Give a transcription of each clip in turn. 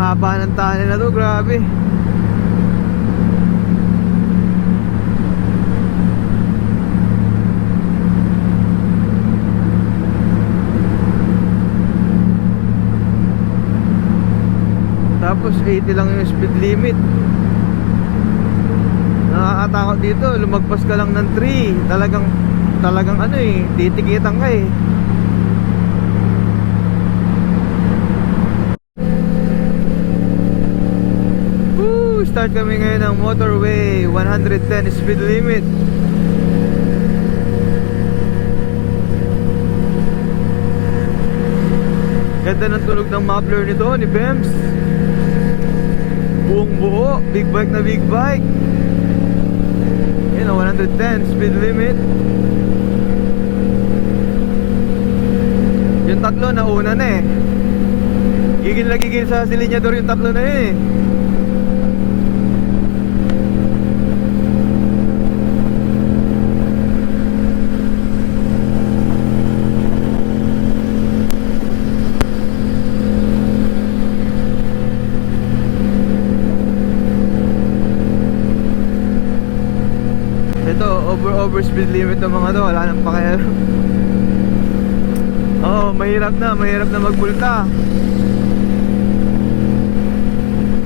haba ng tunnel na to, grabe. Tapos 80 lang yung speed limit. Nakakatakot dito, lumagpas ka lang ng 3. Talagang ano eh, titikitan ka eh. Woo! Start kami ngayon ng motorway, 110 speed limit. Ganda ng tunog ng muffler nito ni Bems. Buong buo, big bike na big bike. Yun o, 110 speed limit. Yung tatlo na una na eh. Gigil na gigil sa silinyador yung tatlo na yun eh. Ito, over speed limit ng mga to, wala nang pakialam. Oo, mahirap na magmulta.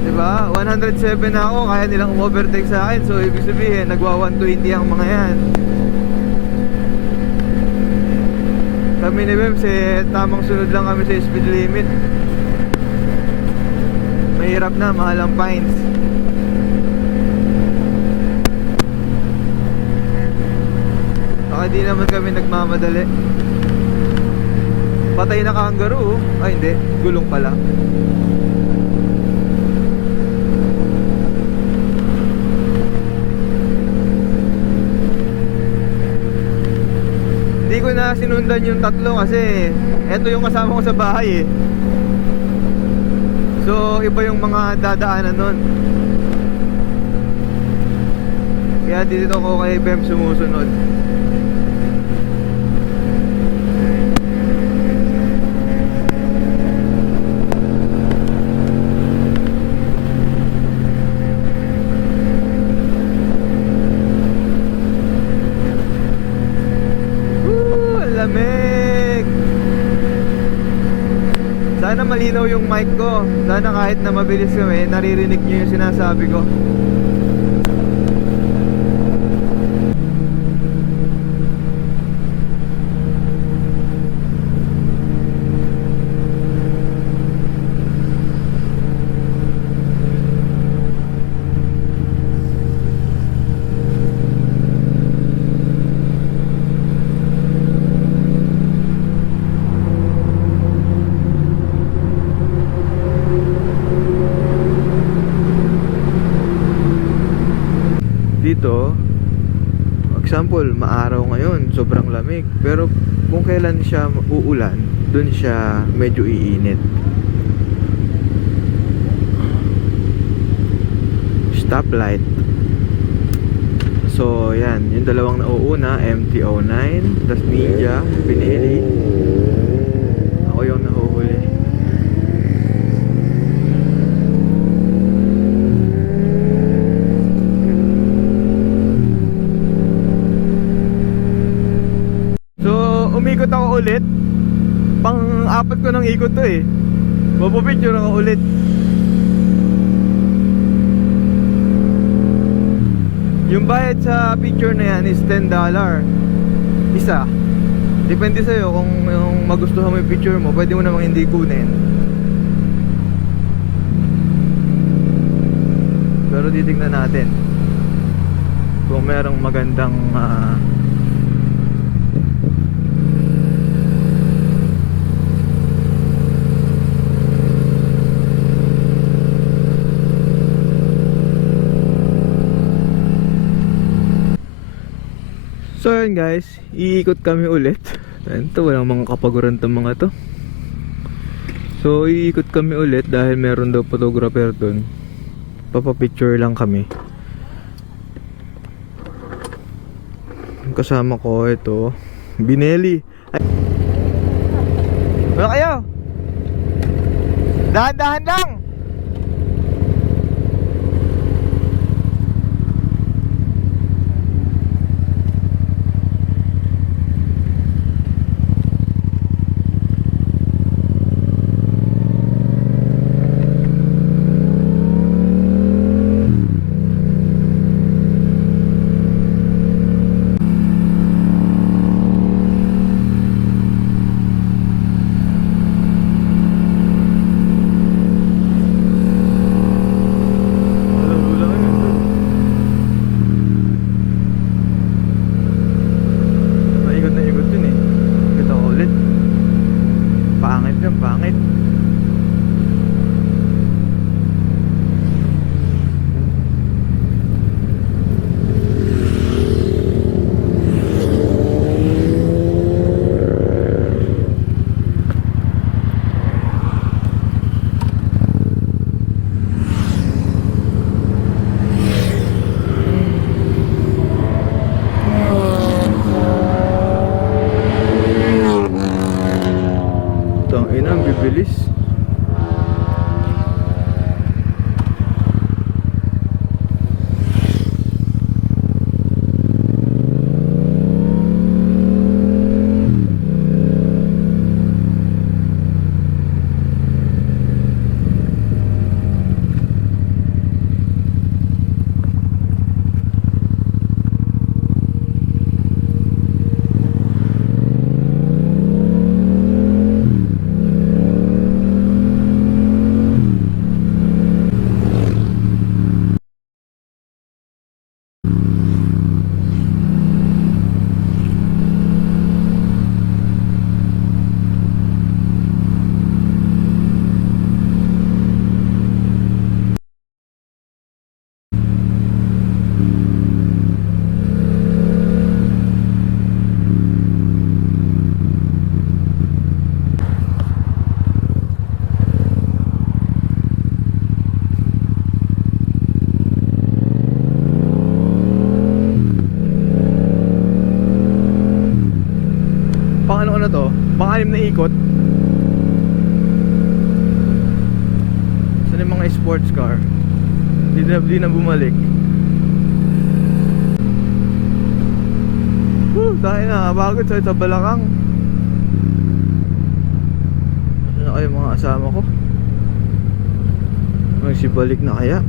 Diba? 107 na ako, kaya nilang overtake sa akin. So, ibig sabihin, nagwa 120 ang mga yan. Kami ni Bems, tamang sunod lang kami sa speed limit. Mahirap na, mahal ang fines. Baka di naman kami nagmamadali. Patay na kangaroo. Ay hindi, gulong pala. Hindi ko na sinundan yung tatlo kasi eto yung kasama ko sa bahay eh. So iba yung mga dadaanan nun. Kaya dito ko kay Bem sumusunod. Lamig. Sana malinaw yung mic ko. Sana kahit na mabilis kami, naririnig nyo yung sinasabi ko. Dito, example, maaraw ngayon, sobrang lamig. Pero kung kailan siya uulan, dun siya medyo iinit. Stoplight. So, yan, yung dalawang nauuna, MT-09, tas Ninja, Pinelli. Ako yung nahuhuli. Umikot ako ulit. Pang-apat ko ng ikot to eh. Mapapicture ako ulit. Yung bayad sa picture na yan is $10 isa. Depende sa'yo kung yung magustuhan mo yung picture mo. Pwede mo namang hindi kunin. Pero titignan natin kung merong magandang So yun guys, iikot kami ulit. Ito, walang mga kapaguran tong mga to. So iikot kami ulit dahil meron daw photographer dun. Papapicture lang kami. Kasama ko ito, Binelli. Wala kayo? Dahan-dahan lang. Ayun na, ang bibilis. Pang ano na to? Pang-anim na ikot. Saan yung mga sports car? Di na bumalik. Tayo na, bakit sa Balakang? Ano na kayo mga asama ko? Magsibalik na kaya?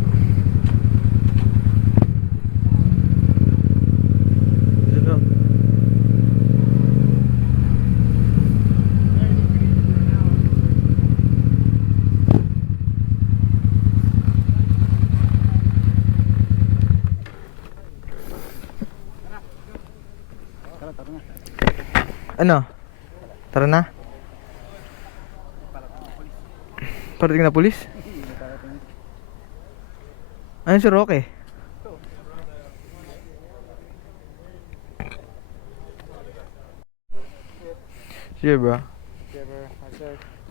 Ano? Tara na? Parating na pulis? Ano si Roque? Sure bro?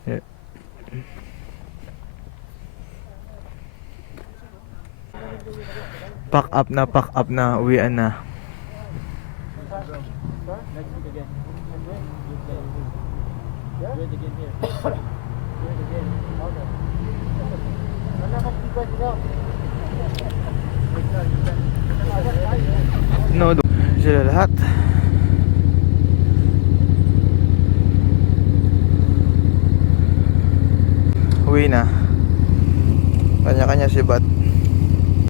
Yeah. Pack up na, uwian na. No, sila lahat. Uwi na. Kanya-kanya sibat.